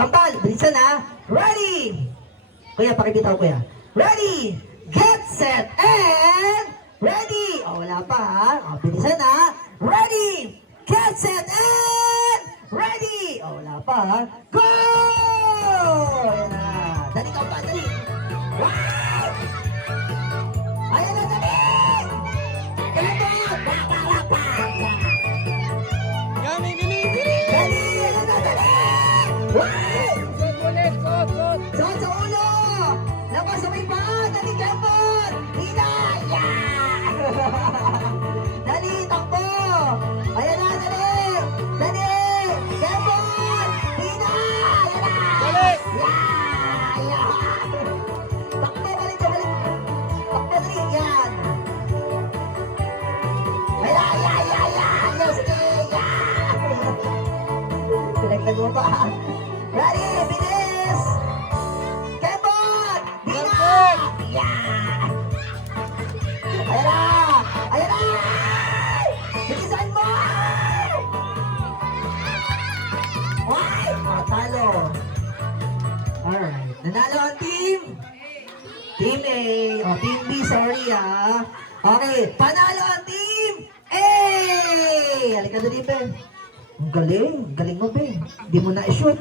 Kambal, bilisan ha. Ready! Kuya, pakibitaw kuya. Ready! Get set and ready! O, wala pa ha. O, bilisan ha. Ready! Get set and ready! O, wala pa ha. Go! Ayan na. Dali ka pa, dali. Wow! Ayan na, dali! Ayan na! Pak, pak, pak, pak. Yummy, bilis! Dali! Ayan na, dali! Wow! Sot ulit, sot! Sot sa ulo! Labas sa may paa! Dali, Kevin! Hina! Yeah! Dali, takbo! Ayan na, dali! Dali! Kevin! Hina! Ayan na! Dali! Yeah! Yeah! Takbo, balik ka, balik! Takbo, dali! Yan! Ayan! Yeah! Yeah! Yeah! Yes! Yeah! Pinagtag mo pa! Ready! Bilis! Kevin! Hina! Yeah! Ayan na! Ayan na! Bilisan mo! Ay! Matalo! Alright. Nanalo ang team! Team A. O, Team B, sorry ah. Okay. Panalo ang team A! Halika doon, Ben. Ang galing. Galing mo, Ben. Hindi mo na i-shoot.